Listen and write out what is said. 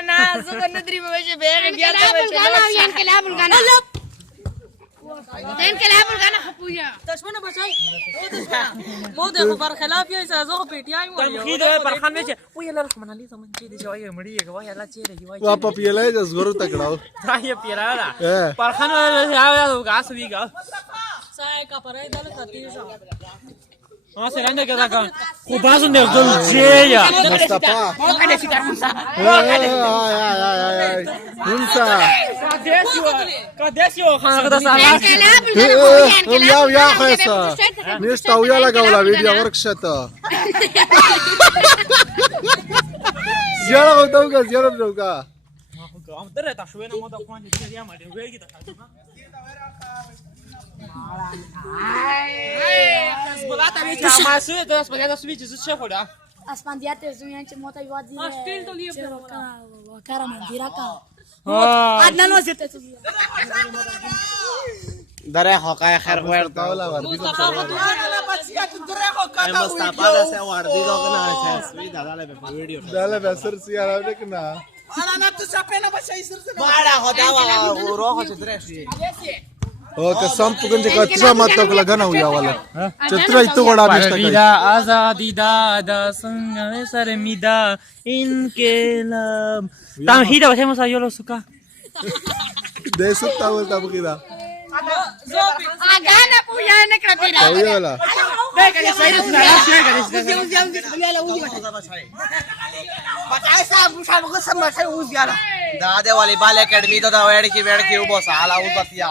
انا زه ندري به بيان بيان انقلاب الغنى انقلاب الغنى خپویا دشمن بچای مو ده برخلاف یې سازو پیټیای مو خیده برخان نه چې وای الله رحمان علي زمون چې دې جوای مړی وای الله چې دی وای وا په پیلای د زغرو تکړاو دا یې پیرا برخان یا غاس ویګا سای کا پرای دل کتی شو se grande que saca. Cubazo del dolceia. Mustafa. Munsa. Cadê o خانه da sala? يا خيسا نيستا ويا لقولا فيديو وركشتا زيارة غوتوكا زيارة بجوكا هم درة تشوينا مودا خوان جديد يا مالي ويجي تحتنا Masuk terus pakai tas biji suci apa as pandiate zuyan che mota yuadi Still to leave cara mandira ka Oh adna no zete tu Dare hoka khair wer Taula wardi ko Mustafa da se wardi ko kana saswi dale be video dale besar siyara dekna bada hoda wa ro ho chitra shi o kasam pugan je katra matta ko lagana huya wala chitra itu bada besta vida azadi da sangame sarmida inkelam tam hida hacemos a yo lo suka desutta bolta bukida agana puya ne krapira Tauya wala Bachai sahab mushab ko samasya uzyala Dade wali bal academy to da wed ki bo sala u batiya